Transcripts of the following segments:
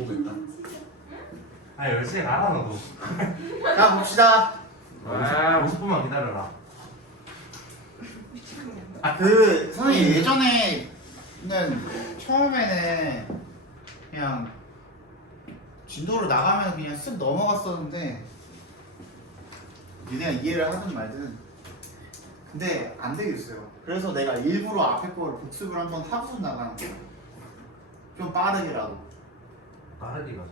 보고 있다. 아 열심히 가라 너도. 자 봅시다. 50분만 기다려라. 그 선생님 예전에는 처음에는 그냥 진도를 나가면 그냥 쓱 넘어갔었는데 니네가 이해를 하든 말든 근데 안 되겠어요. 그래서 내가 일부러 앞에 거를 복습을 한번 하고서 나가는 거야. 좀 빠르게라도. 빠르게 가자.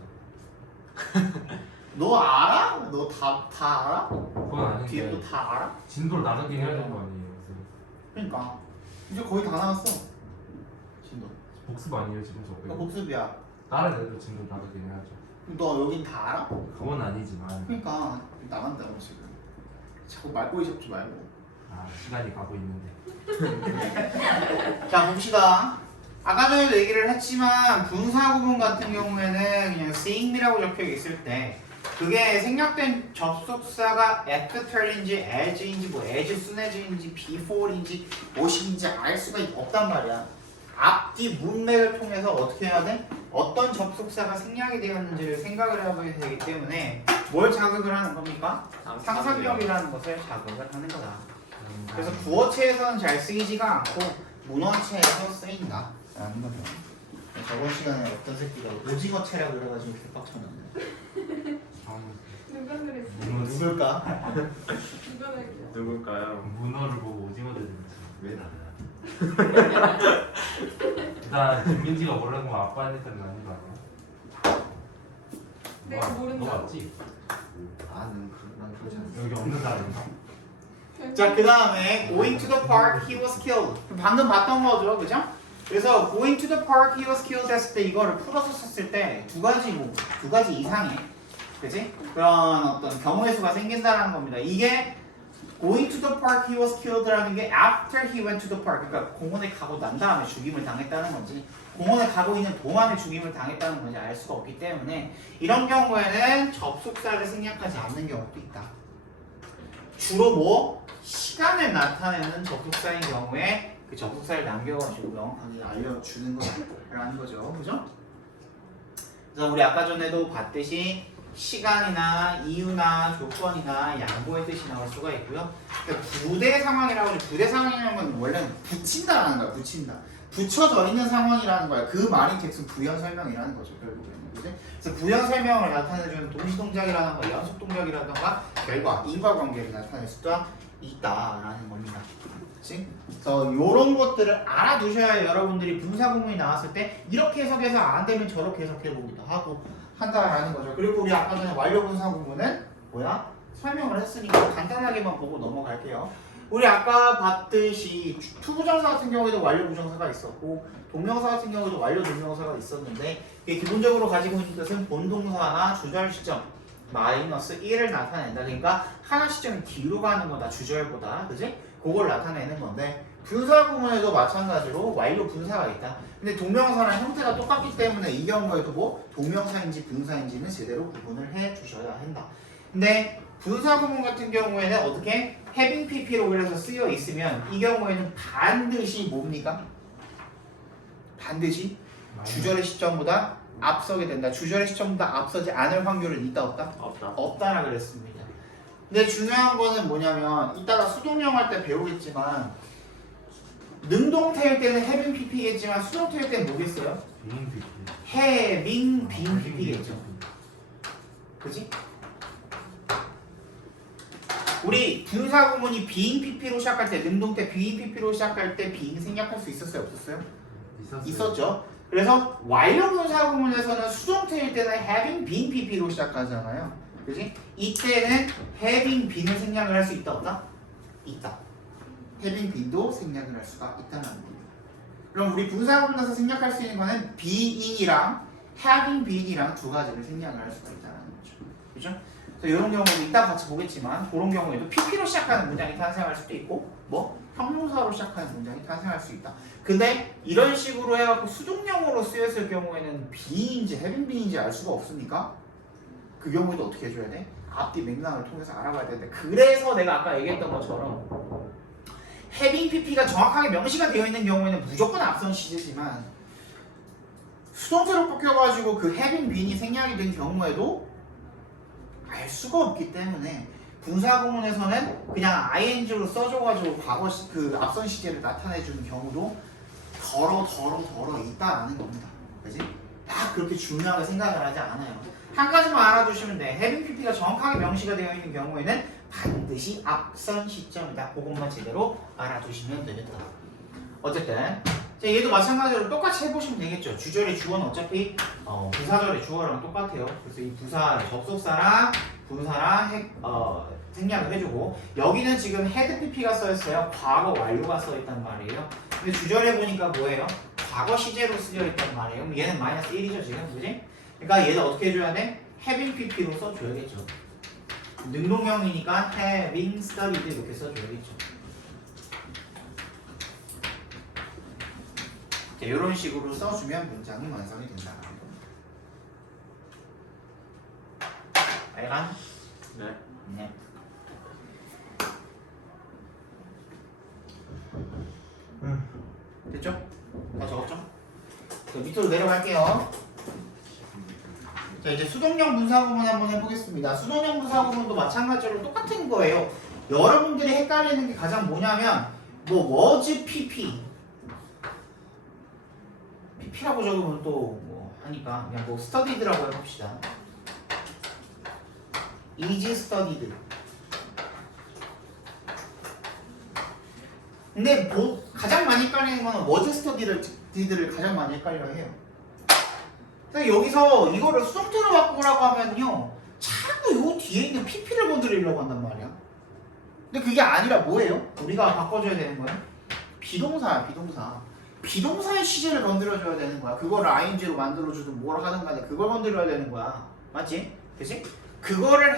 너 알아? 너 다 알아? 그건 뒤에 아닌데. 또 다 알아? 진도를 나가긴 해야 되는 거 아니에요? 그러니까 이제 거의 다 나왔어. 진도. 복습 아니에요 지금 너 저거? 복습이야. 다른 애들 진도 나가긴 해야죠. 너 여긴 다 알아? 그건 아니지만. 그러니까 나간다고 지금. 자꾸 말꼬리 잡지 말고. 아 시간이 가고 있는데. 자 봅시다. 아까 전에도 얘기를 했지만 분사구문 같은 경우에는 그냥 seeing me라고 적혀 있을 때 그게 생략된 접속사가 after인지 as인지 뭐 as soon as인지 before인지 무엇인지 알 수가 없단 말이야. 앞뒤 문맥을 통해서 어떻게 해야 돼? 어떤 접속사가 생략이 되었는지를 생각을 해봐야 되기 때문에 뭘 자극을 하는 겁니까? 상상력이라는 것을 자극을 하는 거다. 그래서 구어체에서는 잘 쓰이지가 않고 문어체에서 쓰인다 라는 거죠. 저번 시간에 어떤 새끼가 오징어체라고 그래가지고 개빡쳤는데 누가 그랬어? 누굴까? 누가 그랬어? 누굴까요? 문어를 보고 오징어 되는지. 왜 나야? 일단 김민지가 모르는 건 아빠한테는 아닌 거 아니야? 내가 모른다고? 너 맞지? 난 그러지 않아. 여기 없는 사람인가? 자, 그 다음에 going to the park, he was killed. 방금 봤던 거죠, 그죠? 그래서 going to the park, he was killed 했을 때 이거를 풀어서 썼을 때 두 가지 이상의 그지? 그런 어떤 경우의 수가 생긴다는 겁니다. 이게 going to the park, he was killed라는 게 after he went to the park. 그러니까 공원에 가고 난 다음에 죽임을 당했다는 건지 공원에 가고 있는 동안에 죽임을 당했다는 건지 알 수가 없기 때문에 이런 경우에는 접속사를 생략하지 않는 경우도 있다. 주로 뭐? 시간을 나타내는 접속사인 경우에 그 접속사를 남겨가지고 명확하게 알려주는 거라는 거죠. 그죠? 그래서 우리 아까 전에도 봤듯이 시간이나 이유나 조건이나 양보의 뜻이 나올 수가 있고요. 그러니까 부대 상황이라고 하죠. 부대 상황이라는 건 원래는 붙인다라는 거야. 붙인다. 붙여져 있는 상황이라는 거야. 그 말인 객수 부연 설명이라는 거죠. 결국에는. 그지? 그래서 부연 설명을 나타내주는 동시 동작이라든가 연속 동작이라든가 결과, 인과관계를 나타낼 수가 있다라는 겁니다. 그치? 그래서 이런 것들을 알아두셔야 여러분들이 분사구문이 나왔을 때 이렇게 해석해서 안 되면 저렇게 해석해보기도 하고 한다라는 거죠. 그리고 우리 아까 전에 완료 분사구문은 뭐야? 설명을 했으니까 간단하게만 보고 넘어갈게요. 우리 아까 봤듯이 투부정사 같은 경우에도 완료 부정사가 있었고 동명사 같은 경우에도 완료 동명사가 있었는데 이게 기본적으로 가지고 있는 뜻은 본동사나 주절 시점 마이너스 1을 나타낸다. 그러니까 하나 시점이 뒤로 가는 거다. 주절보다. 그지? 그걸 나타내는 건데 분사구문에도 마찬가지로 완료 분사가 있다. 근데 동명사랑 형태가 똑같기 때문에 이 경우에도 뭐 동명사인지 분사인지는 제대로 구분을 해 주셔야 한다. 근데 분사구문 같은 경우에는 어떻게? having pp로 그래서 쓰여 있으면 이 경우에는 반드시 뭡니까? 반드시 주절의 시점보다 앞서게 된다. 주절의 시점보다 앞서지 않을 확률은 있다 없다? 없다라 그랬습니다. 근데 중요한 거는 뭐냐면 이따가 수동형 할 때 배우겠지만 능동태일 때는 having pp겠지만 수동태일 때는 뭐겠어요? having being pp겠죠. 그지? 우리 분사구문이 being pp로 시작할 때 능동태 being pp로 시작할 때 being 생략할 수 있었어요? 없었어요? 있었죠. 그래서 완료 분사구문에서는 수동태일 때는 having been pp로 시작하잖아요. 그지? 이때는 having been을 생략을 할 수 있다 없다? 있다. having been도 생략을 할 수가 있다는 겁니다. 그럼 우리 분사구문에서 생략할 수 있는 거는 being이랑 having been이랑 두 가지를 생략을 할 수가 있다는 거죠. 그죠? 그래서 이런 경우도 이따 같이 보겠지만 그런 경우에도 pp로 시작하는 문장이 탄생할 수도 있고 뭐 형용사로 시작하는 문장이 탄생할 수 있다. 근데 이런 식으로 해갖고 수동형으로 쓰였을 경우에는 be인지 having been인지 알 수가 없으니까 그 경우에도 어떻게 해줘야 돼? 앞뒤 맥락을 통해서 알아봐야 되는데 그래서 내가 아까 얘기했던 것처럼 having pp가 정확하게 명시가 되어 있는 경우에는 무조건 앞선 시제지만 수동태로 바뀌어가지고 그 having been이 생략이 된 경우에도 알 수가 없기 때문에 분사 구문에서는 그냥 ing로 써줘가지고 과거 그 앞선 시제를 나타내주는 경우도 더러 있다라는 겁니다. 그지? 딱 그렇게 중요하게 생각을 하지 않아요. 한 가지만 알아두시면 돼. having pp가 정확하게 명시가 되어 있는 경우에는 반드시 앞선 시점이다. 그것만 제대로 알아두시면 되겠다. 어쨌든 자, 얘도 마찬가지로 똑같이 해보시면 되겠죠. 주절의 주어는 어차피 부사절의 주어랑 똑같아요. 그래서 이 부사 접속사랑 분사랑 생략을 해주고 여기는 지금 헤드 pp가 써있어요. 과거 완료가 써있단 말이에요. 근데 주절에 보니까 뭐예요? 과거 시제로 쓰여 있단 말이에요. 그럼 얘는 마이너스 1이죠 지금, 그지? 그러니까 얘는 어떻게 해줘야 돼? having pp로 써줘야겠죠. 능동형이니까 having studied 이렇게 써줘야겠죠. 자, 이런 식으로 써주면 문장이 완성이 된다. 알간? 네. 네. 됐죠? 다 적었죠? 자, 밑으로 내려갈게요. 자, 이제 수동형 분사구문 한번 해보겠습니다. 수동형 분사구문도 마찬가지로 똑같은 거예요. 여러분들이 헷갈리는 게 가장 뭐냐면 was pp pp라고 적으면 또 뭐 하니까 그냥 뭐 studied라고 해봅시다. is studied. 근데 뭐 가장 많이 헷갈리는 거는 was studied를 가장 많이 헷갈려 해요. 그래서 여기서 이거를 수동태로 바꾸라고 하면요 자꾸 요 뒤에 있는 pp를 건드리려고 한단 말이야. 근데 그게 아니라 뭐예요? 우리가 바꿔줘야 되는 거예요? 비동사야, 비동사. 비동사의 시제를 건드려줘야 되는 거야. 그거를 ing로 만들어주든 뭘 하든 간에 그걸 건드려야 되는 거야. 맞지? 그치? 그것만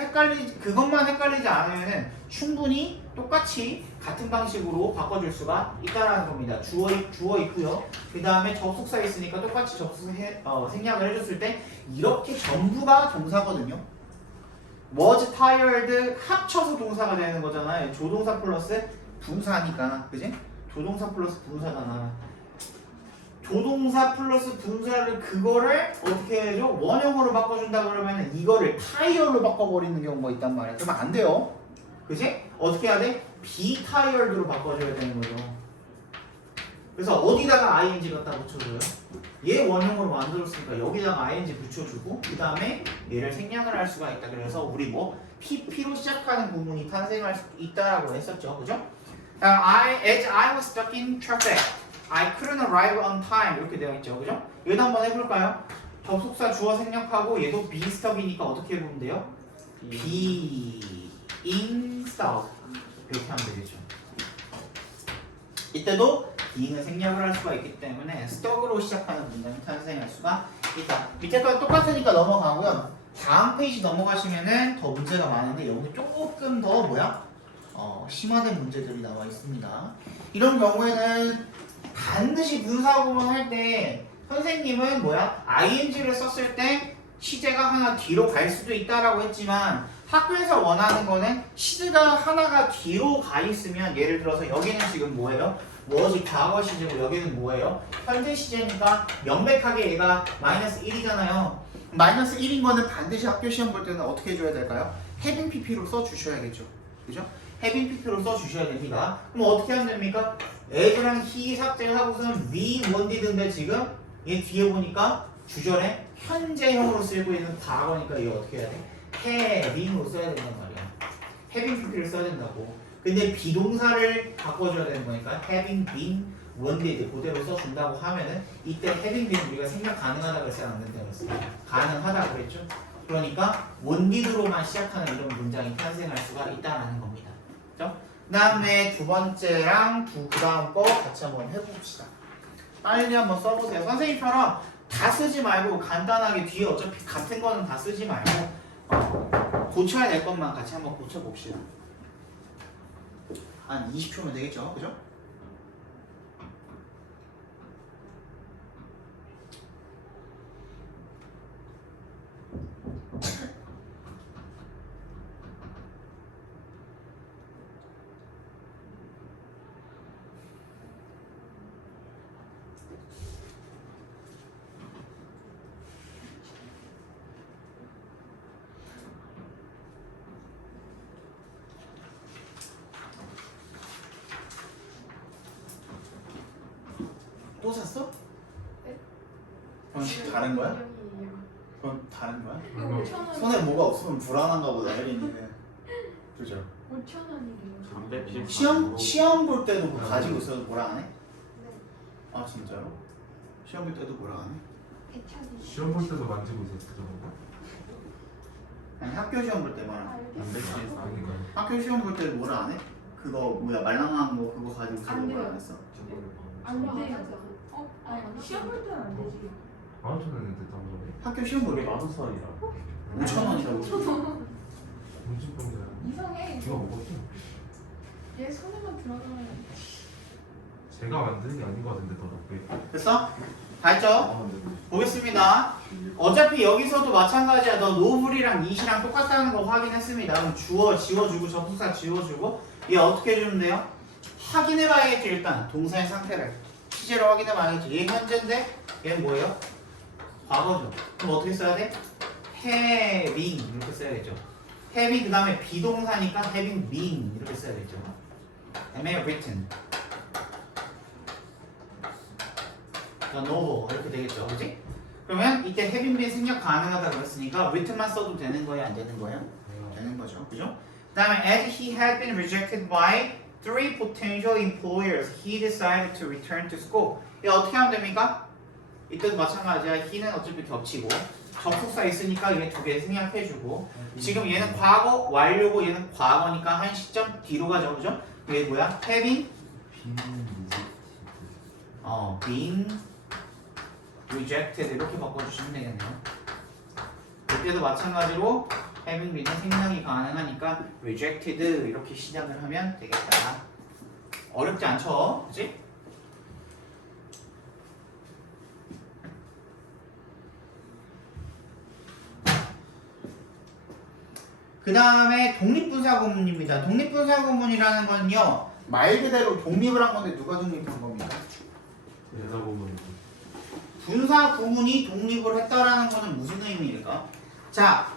헷갈리지 않으면은 충분히 똑같이 같은 방식으로 바꿔줄 수가 있다라는 겁니다. 주어 있고요. 그 다음에 접속사 있으니까 똑같이 생략을 해줬을 때 이렇게 전부가 동사거든요. was tired 합쳐서 동사가 되는 거잖아요. 조동사 플러스 분사니까, 그지? 조동사 플러스 분사잖아. 조동사 플러스 분사를 그거를 어떻게 해줘? 원형으로 바꿔준다 그러면 이거를 tired로 바꿔버리는 경우가 있단 말이야. 그러면 안 돼요. 그지? 어떻게 해야 돼? be tired로 바꿔줘야 되는 거죠. 그래서 어디다가 ing 갖다 붙여줘요? 얘 원형으로 만들었으니까 여기다가 ing 붙여주고 그 다음에 얘를 생략을 할 수가 있다. 그래서 우리 뭐 pp로 시작하는 부분이 탄생할 수 있다라고 했었죠. 그죠? as I was stuck in traffic, I couldn't arrive on time 이렇게 되어 있죠. 그죠? 얘도 한번 해볼까요? 접속사 주어 생략하고 얘도 be stuck이니까 어떻게 해보면 돼요? being stuck 이렇게 하면 되겠죠. 이때도 being을 생략을 할 수가 있기 때문에 stuck으로 시작하는 문장이 탄생할 수가 있다. 밑에 거 똑같으니까 넘어가고요. 다음 페이지 넘어가시면은 더 문제가 많은데 여기 조금 더 심화된 문제들이 나와 있습니다. 이런 경우에는 반드시 분사구문 할 때 선생님은 ing를 썼을 때 시제가 하나 뒤로 갈 수도 있다라고 했지만 학교에서 원하는 거는 시제가 하나가 뒤로 가 있으면 예를 들어서 여기는 지금 뭐예요? was 과거 시제고 여기는 뭐예요? 현재 시제니까 명백하게 얘가 마이너스 1이잖아요. 마이너스 1인 거는 반드시 학교 시험 볼 때는 어떻게 해줘야 될까요? having pp로 써주셔야겠죠. 그죠? having pp로 써주셔야 됩니다. 그럼 어떻게 하면 됩니까? as랑 he 삭제를 하고서는 we wanted인데 지금 얘 뒤에 보니까 주절에 현재형으로 쓰이고 있는 과거니까 이거 어떻게 해야 돼? having으로 써야 된단 말이야. having pp를 써야 된다고. 근데 비동사를 바꿔줘야 되는 거니까 having been wanted 그대로 써준다고 하면은 이때 having been 우리가 생략 가능하다고 했어요? 안 된다고 했어요? 가능하다고 그랬죠? 그러니까 wanted로만 시작하는 이런 문장이 탄생할 수가 있다는 겁니다. 그죠? 그 다음에 두 번째랑 그 다음 거 같이 한번 해봅시다. 빨리 한번 써보세요. 선생님처럼 다 쓰지 말고 간단하게 뒤에 어차피 같은 거는 다 쓰지 말고 고쳐야 될 것만 같이 한번 고쳐봅시다. 한 20초면 되겠죠? 그죠? 또 샀어? 네? 그럼 다른 거야? 분명이에요. 그럼 다른 거야? 이거 5,000원. 손에 뭐가 없으면 불안한가 보다 혜린이는. 그죠? 5,000원이래요. 시험 볼 때도 뭐 가지고 있어도 뭐라 안 해? 네. 아 진짜로? 시험 볼 때도 뭐라 안 해? 괜찮이. 시험 볼 때도 만지고 있었어 저거. 아니 학교 시험 볼 때만. 알겠어요. 그러니까 학교 시험 볼 때 뭐라 안 해? 그거 뭐야 말랑한 거 그거 가지고 있어도 안 뭐라 돼요. 안 했어? 안 돼요. 아니 시험 볼 때는 안 되지. 15,000원인데 됐다고 저게. 학교 시험 볼 때 10,000원이라고? 5,000원이라고. 공식병자야. 이상해. 이거 먹었지? 얘 손에만 들어가면 제가 만드는 게 아닌 것 같은데 더 나쁘게. 됐어? 다 했죠? 보겠습니다. 어차피 여기서도 마찬가지야. 너 노블이랑 이시랑 똑같다는 거 확인했습니다. 그럼 주어 지워주고 접속사 지워주고 얘 어떻게 해주면 돼요? 확인해봐야겠지 일단 동사의 상태를 시제로 확인해봐야겠지. 얘 현재인데 얘는 뭐예요? 과거죠. 그럼 어떻게 써야 돼? having 이렇게 써야겠죠. having 그 다음에 비동사니까 having been 이렇게 써야겠죠. 그다음에 written the novel 이렇게 되겠죠, 그렇지? 그러면 이때 having been 생략 가능하다 그랬으니까 written만 써도 되는 거예요, 안 되는 거예요? 되는 거죠, 그죠? 그다음에 as he had been rejected by 3 potential employers, he decided to return to school. 이거 어떻게 하면 됩니까? 이때도 마찬가지야. he는 어차피 겹치고 접속사 있으니까 얘 두 개 생략해주고 지금 얘는 과거 완료고 얘는 과거니까 한 시점 뒤로 가죠, 그죠? 이게 뭐야? having being rejected 이렇게 바꿔주시면 되겠네요. 이때도 마찬가지로 having been은 생략이 가능하니까 rejected 이렇게 시작을 하면 되겠다. 어렵지 않죠? 그치? 그 다음에 독립분사구문입니다. 독립분사구문이라는 건요 말 그대로 독립을 한 건데 누가 독립한 겁니까? 여자 보면 분사구문이 독립을 했다라는 거는 무슨 의미일까? 자,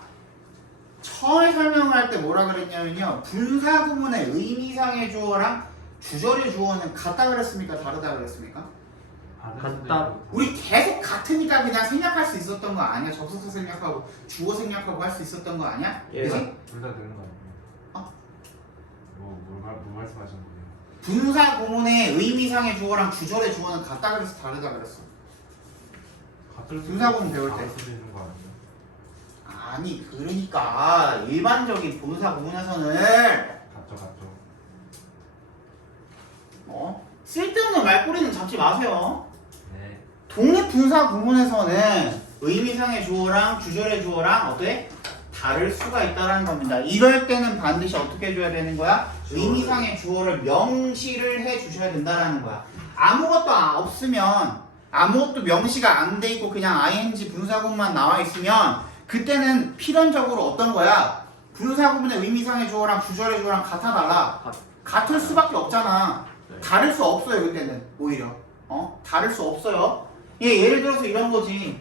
처음에 설명할 때 뭐라 그랬냐면요 분사구문의 의미상의 주어랑 주절의 주어는 같다 그랬습니까? 다르다 그랬습니까? 같다. 우리 계속 같으니까 그냥 생략할 수 있었던 거 아니야? 접속사 생략하고 주어 생략하고 할 수 있었던 거 아니야? 예. 그치? 둘다 되는 거 아니에요? 어? 뭐 말씀하신 거예요? 분사구문의 의미상의 주어랑 주절의 주어는 같다 그래서 다르다 그랬어. 같을 수도 분사구문 배울 때. 다를 수도 있는 거 아니에요? 아니 그러니까 일반적인 분사구문에서는 같죠. 쓸데없는 말꼬리는 잡지 마세요. 네. 독립분사구문에서는 의미상의 주어랑 주절의 주어랑 어때? 다를 수가 있다는 겁니다. 이럴 때는 반드시 어떻게 해줘야 되는 거야? 의미상의 주어를 명시를 해주셔야 된다는 거야. 아무것도 없으면 아무것도 명시가 안 돼 있고 그냥 ing 분사구문만 나와 있으면 그때는 필연적으로 어떤 거야? 분사구문의 의미상의 주어랑 주절의 주어랑 같아달라. 같을 수밖에 없잖아. 다를 수 없어요 그때는 오히려 다를 수 없어요. 예를 들어서 이런 거지.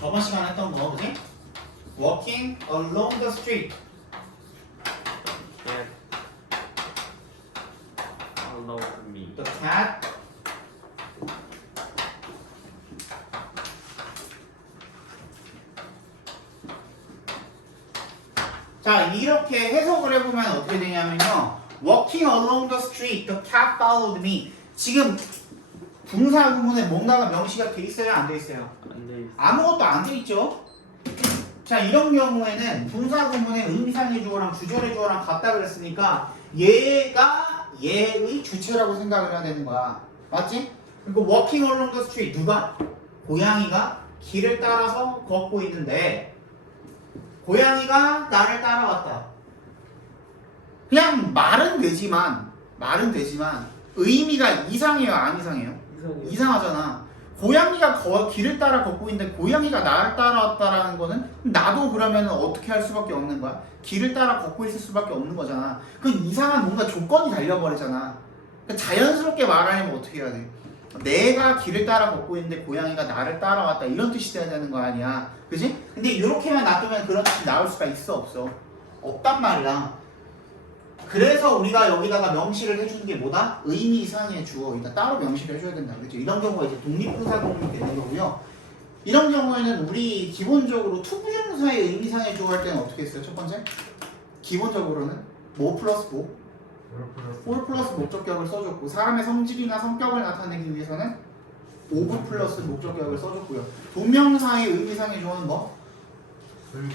저번 시간에 했던 거 그지? Walking along the street. The cat 자 이렇게 해석을 해보면 어떻게 되냐면요 Walking along the street, the cat followed me. 지금 분사구문에 뭔가가 명시가 돼 있어요? 안 돼 있어요? 아무것도 안 돼 있죠? 자 이런 경우에는 분사구문의 의미상의 주어랑 주절의 주어랑 같다 그랬으니까 얘가 얘의 주체라고 생각을 해야 되는 거야. 맞지? 그리고 walking along the street 누가? 고양이가 길을 따라서 걷고 있는데 고양이가 나를 따라왔다. 그냥 말은 되지만 의미가 이상해요 안 이상해요? 이상하잖아. 고양이가 길을 따라 걷고 있는데 고양이가 나를 따라왔다라는 거는 나도 그러면 어떻게 할 수밖에 없는 거야? 길을 따라 걷고 있을 수밖에 없는 거잖아. 그건 이상한 뭔가 조건이 달려버리잖아. 그러니까 자연스럽게 말하려면 어떻게 해야 돼? 내가 길을 따라 걷고 있는데 고양이가 나를 따라왔다 이런 뜻이 돼야 되는 거 아니야. 그지? 근데 이렇게만 놔두면 그런 뜻이 나올 수가 있어 없어? 없단 말이야. 그래서 우리가 여기다가 명시를 해주는 게 뭐다? 의미 이상의 주어. 일단 따로 명시를 해줘야 된다. 그렇죠? 이런 경우가 이제 독립분사구문이 되는 거고요. 이런 경우에는 우리 기본적으로 투부정사의 의미상의 주어 할 때는 어떻게 했어요? 첫 번째? 기본적으로는 뭐 플러스 뭐? for 플러스 목적격을 써줬고 사람의 성질이나 성격을 나타내기 위해서는 over 플러스 목적격을 써줬고요. 동명사의 의미상의 주어는 뭐?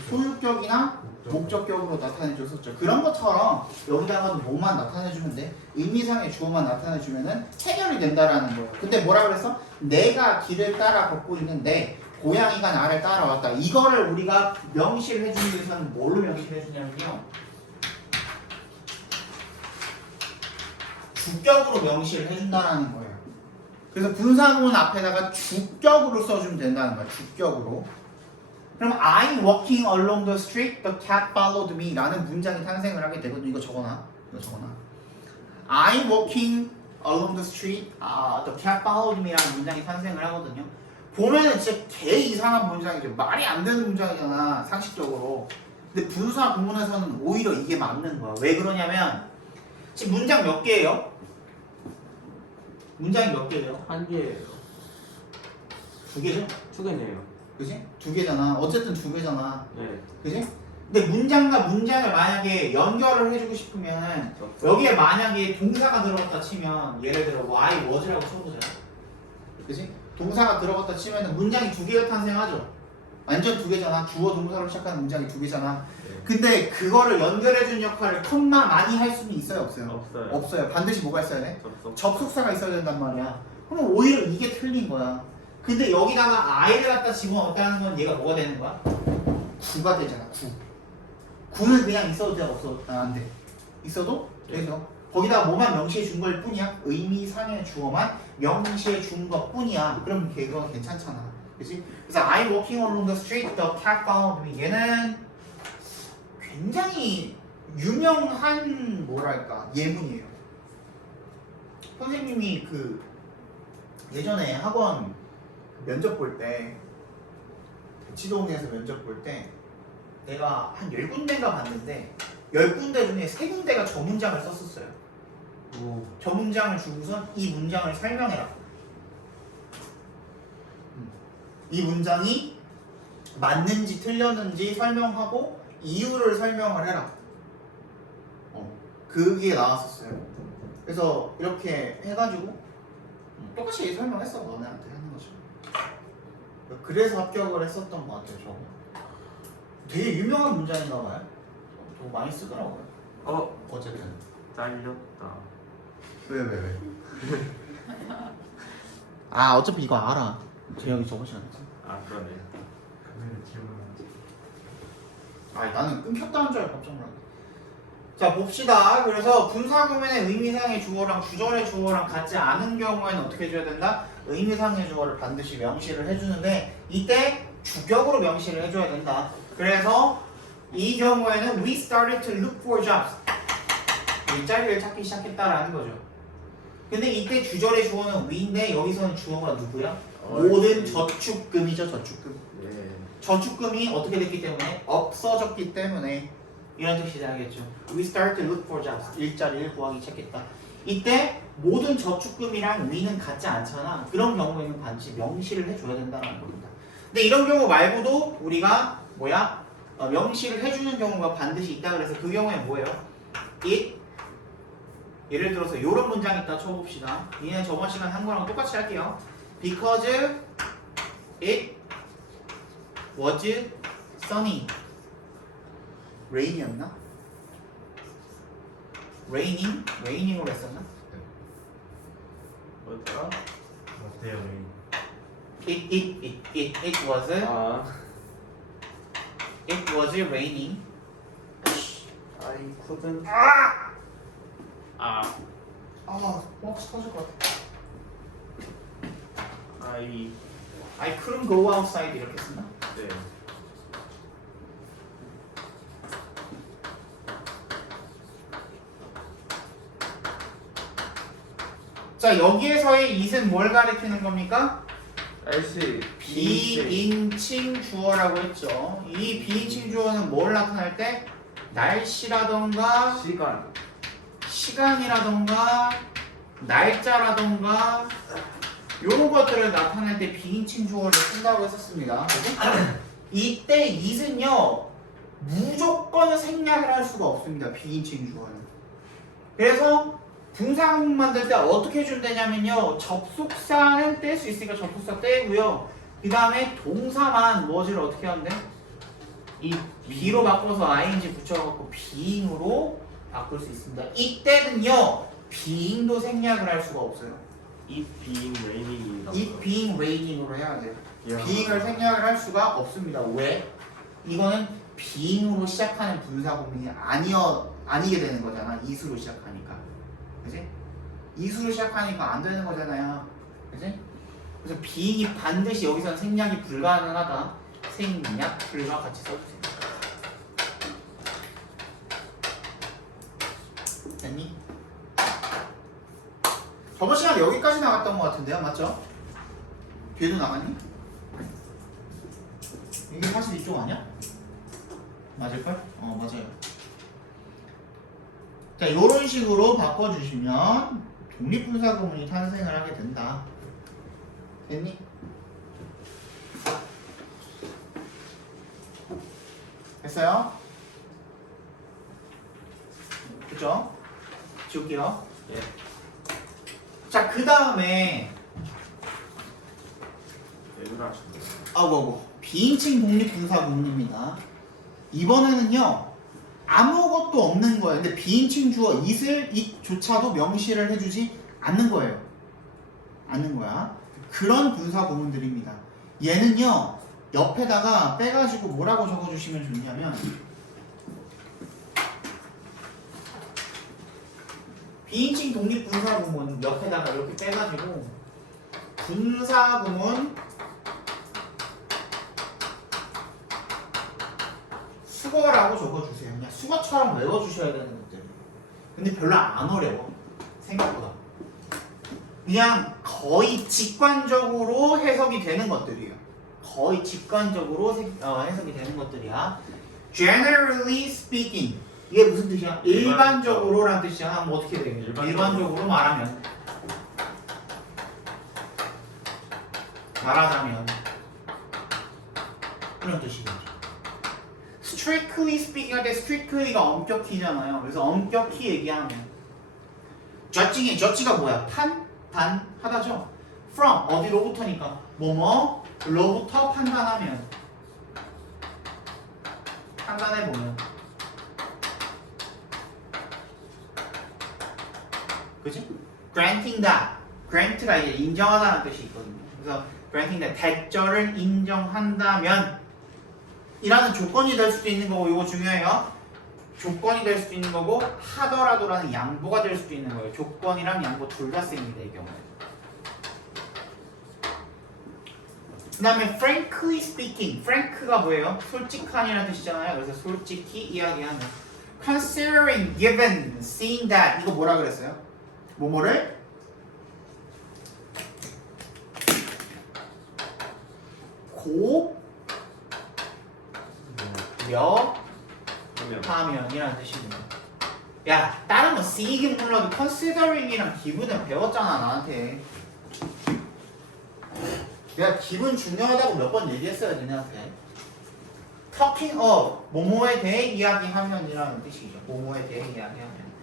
소유격이나 목적격으로 나타내줬었죠. 그런 것처럼 여기다가 뭐만 나타내주면 돼? 의미상의 주어만 나타내주면은 해결이 된다라는 거예요. 근데 뭐라 그랬어? 내가 길을 따라 걷고 있는데 고양이가 나를 따라왔다. 이거를 우리가 명시를 해주기 위해서는 뭘로 명시를 해주냐면요. 주격으로 명시를 해준다라는 거예요. 그래서 분사구문 앞에다가 주격으로 써주면 된다는 거야. 주격으로. 그럼 I'm walking along the street, the cat followed me 라는 문장이 탄생을 하게 되거든요. 이거 적어놔. I'm walking along the street, the cat followed me 라는 문장이 탄생을 하거든요. 보면은 진짜 개 이상한 문장이죠. 말이 안 되는 문장이잖아, 상식적으로. 근데 분사 구문에서는 오히려 이게 맞는 거야. 왜 그러냐면 지금 문장 몇 개예요? 문장이 몇 개예요? 한 개예요. 두 개죠? 두 개네요. 그지? 두 개잖아. 어쨌든 두 개잖아. 네. 그지? 근데 문장과 문장을 만약에 연결을 해주고 싶으면 여기에 만약에 동사가 들어갔다 치면 예를 들어 뭐 I was라고 쳐보잖아. 그지? 동사가 들어갔다 치면 문장이 두 개가 탄생하죠. 완전 두 개잖아. 주어 동사로 시작하는 문장이 두 개잖아. 네. 근데 그거를 연결해준 역할을 콤마 많이 할 수는 있어요, 없어요? 없어요. 없어요. 반드시 뭐가 있어야 돼? 접속. 접속사가 있어야 된단 말이야. 그럼 오히려 이게 틀린 거야. 근데 여기다가 I를 갖다 집어넣었다는 건 얘가 뭐가 되는 거야? 구가 되잖아, 구. 구는 그냥 있어도 돼, 없어도 안 돼. 있어도 되죠. 거기다가 뭐만 명시해 준 걸 뿐이야. 의미상의 주어만 명시해 준 것 뿐이야. 그럼 그거 괜찮잖아. 그치? 그래서 I'm walking along the street, the cat followed me. 얘는 굉장히 유명한 뭐랄까 예문이에요. 선생님이 그 예전에 학원 면접 볼 때 대치동에서 면접 볼 때 내가 한 10군데인가 봤는데 10군데 중에 3군데가 저 문장을 썼었어요. 오. 저 문장을 주고선 이 문장을 설명해라. 이 문장이 맞는지 틀렸는지 설명하고 이유를 설명을 해라. 그게 나왔었어요. 그래서 이렇게 해가지고 똑같이 설명했어. 너네한테 하는 거죠. 그래서 합격을 했었던 것 같아요. 저거 되게 유명한 문장인가 봐요. 저거 많이 쓰더라고요. 어쨌든 잘렸다. 왜? 아 어차피 이거 알아. 재혁이 저것이 아니지. 아 그러네. 그거는 기억나지. 아 나는 끊겼다는 줄 알고 깜짝 놀랐네. 자 봅시다. 그래서 분사구문의 의미상의 주어랑 주절의 주어랑 같지 않은 경우에는 어떻게 해줘야 된다? 의미상의 주어를 반드시 명시를 해주는데 이때 주격으로 명시를 해줘야 된다. 그래서 이 경우에는 we started to look for jobs. 일자리를 찾기 시작했다라는 거죠. 근데 이때 주절의 주어는 we인데 여기서는 주어가 누구야? 모든 저축금이죠. 저축금. 네. 저축금이 어떻게 됐기 때문에? 없어졌기 때문에 이런 뜻이 되겠죠. We start to look for jobs. 일자리를 구하기 시작했다. 이때 모든 저축금이랑 we는 같지 않잖아. 그런 경우에는 반드시 명시를 해줘야 된다는 겁니다. 근데 이런 경우 말고도 우리가 명시를 해주는 경우가 반드시 있다. 그래서 그 경우에 뭐예요? it 예를 들어서 이런 문장 있다 쳐봅시다. 얘는 저번 시간 한 거랑 똑같이 할게요. Because it was sunny. rain이었나? raining으로 했었나? 뭐더라? 어때요, it was it was raining. I couldn't. 혹시 터질 것 같아. I couldn't go outside 이렇게 쓰나? 네. 자 여기에서의 it은 뭘 가리키는 겁니까? 날씨. 비인칭 주어라고 했죠. 이 비인칭 주어는 뭘 나타낼 때? 날씨라던가 시간. 시간이라던가 날짜라던가 요런 것들을 나타낼 때 비인칭 주어를 쓴다고 했었습니다. 그지? 이때 it은요 무조건 생략을 할 수가 없습니다. 비인칭 주어는. 그래서 분사구문 만들 때 어떻게 해주면 되냐면요, 접속사는 뗄 수 있으니까 접속사 떼고요, 그 다음에 동사만 뭐지를 어떻게 하면 돼? 이 be로 바꿔서 ing 붙여갖고 being으로 바꿀 수 있습니다. 이때는요 being도 생략을 할 수가 없어요. It being raining. it being raining으로 해야 돼요. 야. being을 생략을 할 수가 없습니다. 왜? 이거는 being으로 시작하는 분사구문이 아니게 되는 거잖아. it으로 시작하니까. 그지? it으로 시작하니까 안 되는 거잖아요. 그지? 그래서 being이 반드시 여기서는 생략이 불가능하다. 생략 불가 같이 써주세요. 됐니? 저번 시간에 여기까지 나갔던 것 같은데요, 맞죠? 뒤에도 나갔니? 이게 사실 이쪽 아니야? 맞을걸? 맞아요. 자, 이런 식으로 바꿔주시면 독립분사구문이 탄생을 하게 된다. 됐니? 됐어요? 그죠? 지울게요. 예. 자, 그 다음에 왜 그러시나요? 비인칭 독립분사구문입니다. 이번에는요 아무것도 없는 거예요. 근데 비인칭 주어 it조차도 명시를 해주지 않는 거예요. 않는 거야. 그런 분사구문들입니다. 얘는요 옆에다가 빼가지고 뭐라고 적어주시면 좋냐면, 비인칭 독립분사구문 옆에다가 이렇게 빼가지고 분사구문 수거라고 적어주세요. 그냥 수거처럼 외워주셔야 되는 것들이에요. 근데 별로 안 어려워. 생각보다. 그냥 거의 직관적으로 해석이 되는 것들이에요. 거의 직관적으로 해석이 되는 것들이야. Generally speaking. 이게 무슨 뜻이야? 일반적으로라는 뜻이야. 뭐 어떻게 돼요? 일반적으로 말하면. 말하자면 이런 뜻이겠죠. Strictly speaking 할 때 strictly가 엄격히잖아요. 그래서 엄격히 얘기하면 judging가 뭐야? 판단하다죠. From 어디로부터니까 뭐뭐로부터 판단하면, 판단해보면, 그치? Granting that, grant가 이제 인정하다는 뜻이 있거든요. 그래서 granting that, 대절을 인정한다면 이라는 조건이 될 수도 있는 거고, 이거 중요해요. 조건이 될 수도 있는 거고 하더라도라는 양보가 될 수도 있는 거예요. 조건이랑 양보 둘 다 쓰입니다, 이 경우에. 그 다음에 frankly speaking, frank가 뭐예요? 솔직한이라는 뜻이잖아요. 그래서 솔직히 이야기하는. considering, given, seeing that, 이거 뭐라 그랬어요? 뭐뭐를 고려하면이라는 뜻입니다. 야, 다른 거 seeing 몰라도 considering이랑 기분은 배웠잖아, 나한테. 내가 기분 중요하다고 몇 번 얘기했어요, 니네한테. talking of, 뭐뭐에 대해 이야기하면이라는 뜻이죠. 뭐뭐에 대해 이야기하면.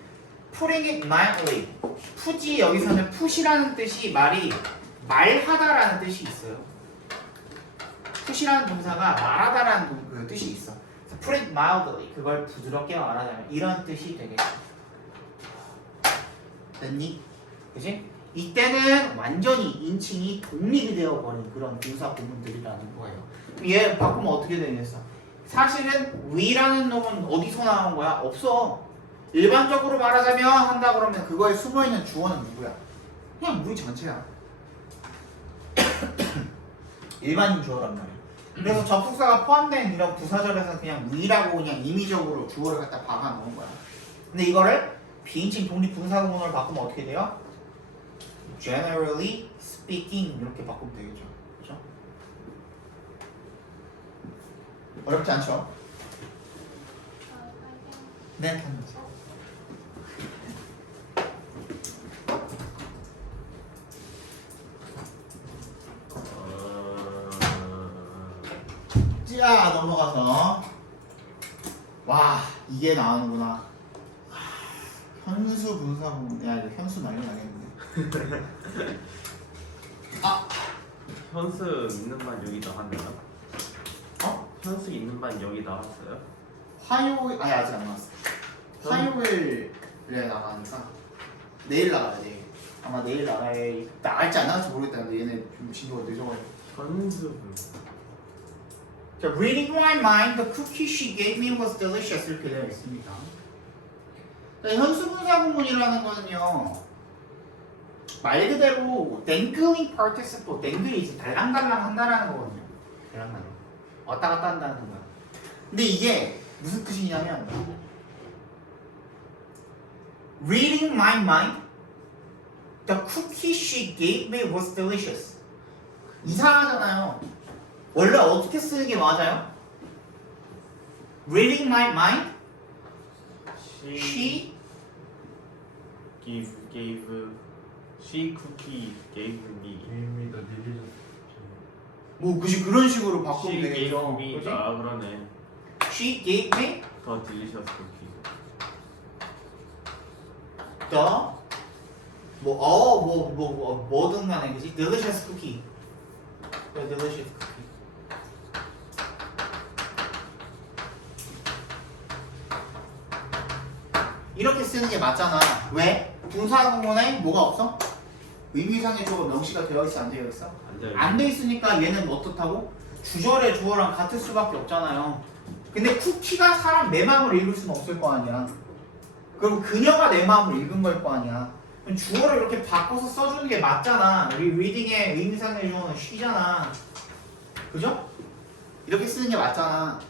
putting it mildly, 푸지, 여기서는 put이라는 뜻이 말하다라는 뜻이 있어요. put이라는 동사가 말하다라는 그 뜻이 있어. put it mildly, 그걸 부드럽게 말하자면 이런 뜻이 되겠죠. 됐니? 그치? 이때는 완전히 인칭이 독립이 되어버린 그런 분사 구문들이라는 거예요. 얘 바꾸면 어떻게 되겠어? 사실은 we라는 놈은 어디서 나온 거야? 없어. 일반적으로 말하자면 한다 그러면 그거에 숨어있는 주어는 누구야? 그냥 우리 전체야. 일반인 주어란 말이야. 그래서 접속사가 포함된 이런 부사절에서 그냥 we라고 그냥 임의적으로 주어를 갖다 박아 놓은 거야. 근데 이거를 비인칭 독립 분사구문으로 바꾸면 어떻게 돼요? Generally speaking 이렇게 바꾸면 되겠죠. 그죠? 어렵지 않죠? 네, 자 넘어가서 와 이게 나오는구나. 현수 분사구문. 야 이거 현수 난리 나겠는데. 현수 있는 반 여기다 하네요. 어? 현수 있는 반 여기다 왔어요? 화요일 아니 아직 안 나왔어. 화요일에 나가니까 내일 나가야 돼. 아마 내일 나갈지 안 나갈지 모르겠다. 근데 얘네 좀 진도가 늦어가지고. 현수 자, reading my mind, the cookie she gave me was delicious 이렇게 되어 있습니다. 자, 현수분사구문이라는 거는요 말 그대로 dangling participle, dangle이 이제 달랑달랑 한다라는 거거든요. 달랑달랑 왔다 갔다 한다는 거야. 근데 이게 무슨 뜻이냐면 reading my mind, the cookie she gave me was delicious. 이상하잖아요. 원래 어떻게 쓰는 게 맞아요? Reading my mind, she gave she cookie gave me 게임이다 딜리전. 뭐 그지 그런 식으로 바꾸면 she gave 되겠죠. me 그지? 그러네. She gave me 더 딜리셔스 쿠키. the 뭐든 간에 그지? Delicious cookie. The delicious cookie. 이렇게 쓰는 게 맞잖아. 왜? 분사구문에 뭐가 없어? 의미상의 주어가 명시가 되어 있어 안 되어 있어? 안 돼 있으니까 얘는 어떻다고? 주절의 주어랑 같을 수밖에 없잖아요. 근데 쿠키가 사람 내 마음을 읽을 수는 없을 거 아니야. 그럼 그녀가 내 마음을 읽은 걸 거 아니야. 그럼 주어를 이렇게 바꿔서 써주는 게 맞잖아. 리딩의 의미상의 주어는 she잖아. 그죠? 이렇게 쓰는 게 맞잖아.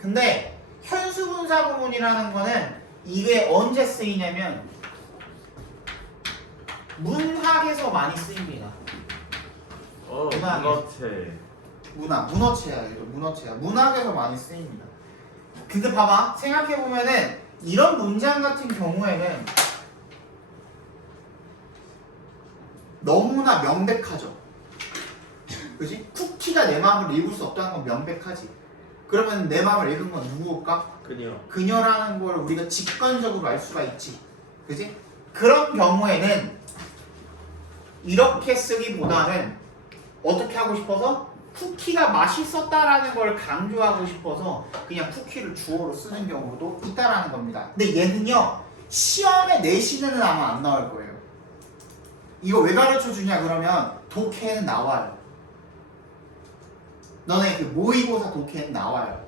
근데 현수분사구문이라는 거는 이게 언제 쓰이냐면 문학에서 많이 쓰입니다. 문어체. 문어체야. 얘도 문어체야. 문학에서 많이 쓰입니다. 근데 봐봐. 생각해보면은 이런 문장 같은 경우에는 너무나 명백하죠. 그지? 쿠키가 내 마음을 읽을 수 없다는 건 명백하지. 그러면 내 마음을 읽은 건 누구일까? 그녀. 그녀라는 걸 우리가 직관적으로 알 수가 있지. 그지? 그런 경우에는 이렇게 쓰기보다는 어떻게 하고 싶어서? 쿠키가 맛있었다라는 걸 강조하고 싶어서 그냥 쿠키를 주어로 쓰는 경우도 있다라는 겁니다. 근데 얘는요 시험에 내신에는 아마 안 나올 거예요. 이거 왜 가르쳐 주냐 그러면 독해는 나와요. 너네 그 모의고사 독해는 나와요.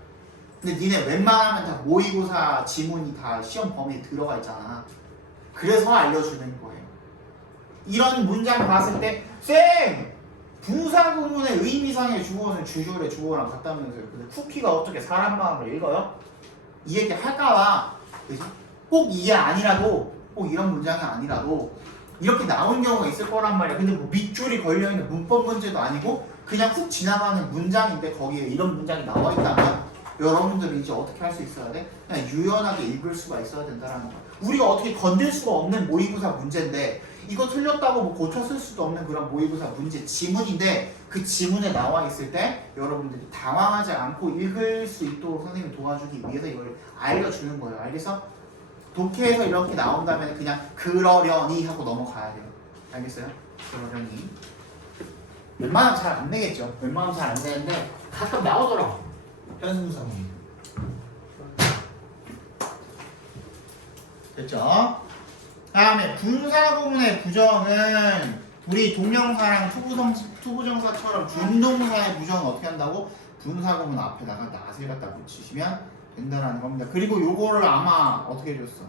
근데 니네 웬만하면 다 모의고사 지문이 다 시험 범위에 들어가 있잖아. 그래서 알려주는 거예요. 이런 문장 봤을 때 쌤! 분사구문의 의미상의 주어는 주절의 주어랑 같다면서요. 근데 쿠키가 어떻게 사람 마음을 읽어요? 이 얘기 할까봐 그지? 꼭 이게 아니라도 꼭 이런 문장이 아니라도 이렇게 나온 경우가 있을 거란 말이야. 근데 뭐 밑줄이 걸려있는 문법 문제도 아니고 그냥 훅 지나가는 문장인데 거기에 이런 문장이 나와 있다면 여러분들이 이제 어떻게 할 수 있어야 돼? 그냥 유연하게 읽을 수가 있어야 된다는 거야. 우리가 어떻게 건들 수가 없는 모의고사 문제인데 이거 틀렸다고 뭐 고쳐 쓸 수도 없는 그런 모의고사 문제 지문인데 그 지문에 나와 있을 때 여러분들이 당황하지 않고 읽을 수 있도록 선생님이 도와주기 위해서 이걸 알려주는 거예요. 알겠어? 독해에서 이렇게 나온다면 그냥 그러려니 하고 넘어가야 돼요. 알겠어요? 그러려니. 웬만하면 잘 안 되겠죠. 웬만하면 잘 안 되는데 가끔 나오더라고. 현수분사구문. 됐죠? 다음에 분사구문의 부정은 우리 동명사랑 투부정사처럼 준동사의 부정은 어떻게 한다고? 분사구문 앞에다가 낫을 갖다 붙이시면 된다는 겁니다. 그리고 요거를 아마 어떻게 해줬어?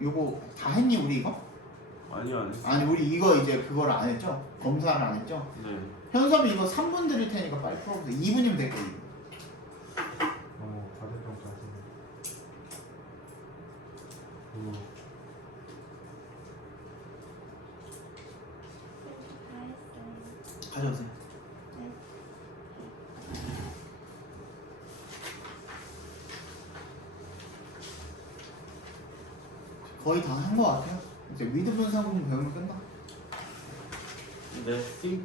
요거 다 했니 우리 이거? 아니요 안 했어요. 아니 우리 이거 이제 그걸 안 했죠? 검사를 안 했죠? 네. 현섭이 이거 3분 드릴 테니까 빨리 풀어보세요. 2분이면 될 거예요. 과대평 짜증나. 가져오세요. 거의 다 한 것 같아요. 이제 위드 분사구문 배우면 끝나. 근데 sit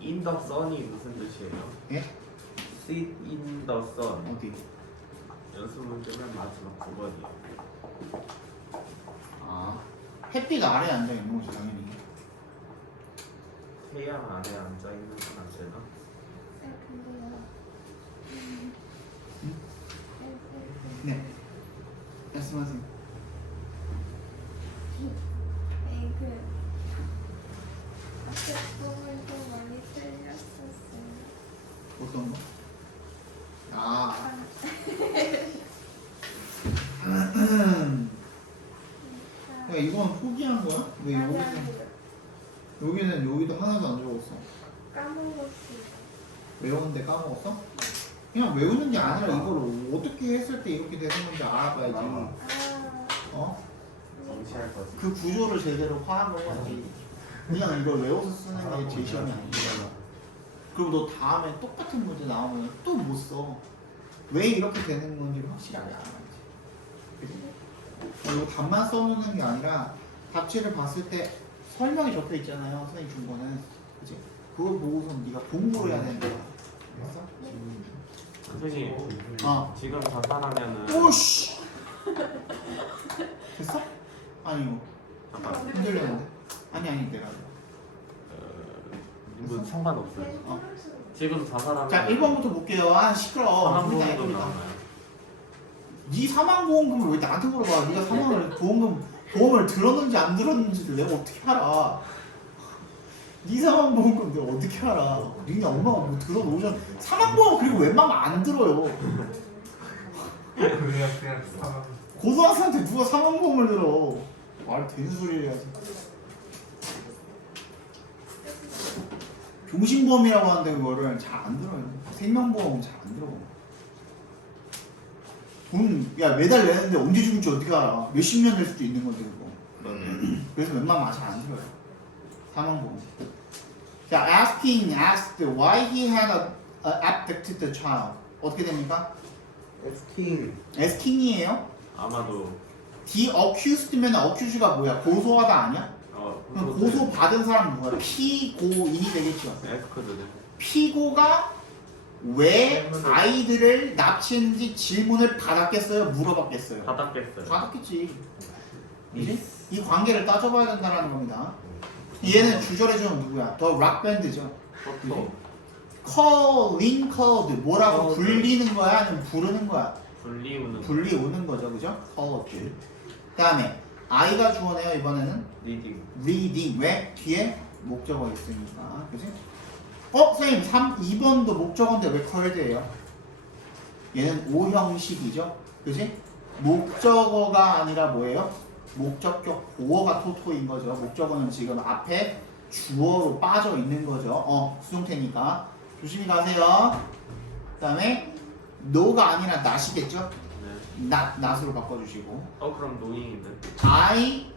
in the sun이 무슨 뜻이에요? 예? sit in the sun. 어디? 연습 문제는 마지막 9번이요. 아 햇빛 아래에 앉아 있는 거지 당연히. 태양 아래 앉아 있는 건 안 되나? 네. 말씀하세요. 그 앞에 부분을 좀 많이 틀렸었어요. 어떤 거? 아. 야 이건 포기한 거야? 왜 여기는 여기도 하나도 안 적었어. 까먹었어요. 외우는데 까먹었어? 그냥 외우는 게 아니라 이걸 어떻게 했을 때 이렇게 되는 건지 알아봐야지. 아, 어? 정시할 거지. 그 구조를 제대로 파악을 해야지. 그냥 이걸 외워서 쓰는 게 제일 시험이 아니야. 그리고 너 다음에 똑같은 문제 나오면 또 못 써. 왜 이렇게 되는 건지 확실히 알아야지. 그치? 이거 답만 써놓는 게 아니라 답지를 봤을 때 설명이 적혀 있잖아요. 선생님 준 거는. 그치? 그걸 보고서 네가 공부를 해야 되는 거야. 알았어? 선생님 지금 답변하면은 오씨! 됐어? 아니 이거 잠깐 흔들렸는데? 아니 내가 뭐 상관없어요. 어. 지금 자살하면 자 1번부터 볼게요. 아 시끄러워. 사망보험도 그러니까. 나오나요? 네 사망보험금을 왜 나한테 물어봐? 네가 보험을 들었는지 안 들었는지를 내가 어떻게 알아? 네 사망보험금 내가 어떻게 알아? 니네 엄마가 뭐 들어놓으셨 사망보험 그리고 웬만하면 안 들어요. 그냥 사람 고등학생한테 누가 사망보험을 들어? 말 되는 소리를 해야지. 종신보험이라고 하는데 그거를 잘 안 들어요. 생명보험은 잘 안 들어. 야 매달 내는데 언제 죽을지 어떻게 알아? 몇십 년 될 수도 있는 건데 그거. 그래서 웬만하면 잘 안 들어요. 사망보험. 자, asked why he had abducted the child. 어떻게 됩니까? asking이에요. 아마도 the accused면 accused가 뭐야? 고소하다 아니야? 그럼 고소 받은 사람 누구야? 피고인이 되겠죠. 에스크드네. 피고가 왜 아이들을 납치했는지 질문을 받았겠어요? 물어봤겠어요? 받았겠어요. 받았겠지. 그지? 이 관계를 따져봐야 된다는 겁니다. 얘는 주절해주는 누구야? 더 락밴드죠. 포토 calling called 뭐라고 called. 불리는 거야? 아니면 부르는 거야? 분리우는 불리우는 거죠. 그죠? called. 그 다음에 I가 주어네요. 이번에는 리딩. reading. 왜? 뒤에 목적어 있으니까. 그지? 선생님 2번도 목적어인데 왜 called예요? 얘는 오형식이죠. 그지? 목적어가 아니라 뭐예요? 목적격 보어가 토토인 거죠. 목적어는 지금 앞에 주어로 빠져 있는 거죠. 수동태니까 조심히 가세요. 그 다음에 no가 아니라 not이겠죠? 네. not으로 바꿔주시고 그럼 노잉인데. I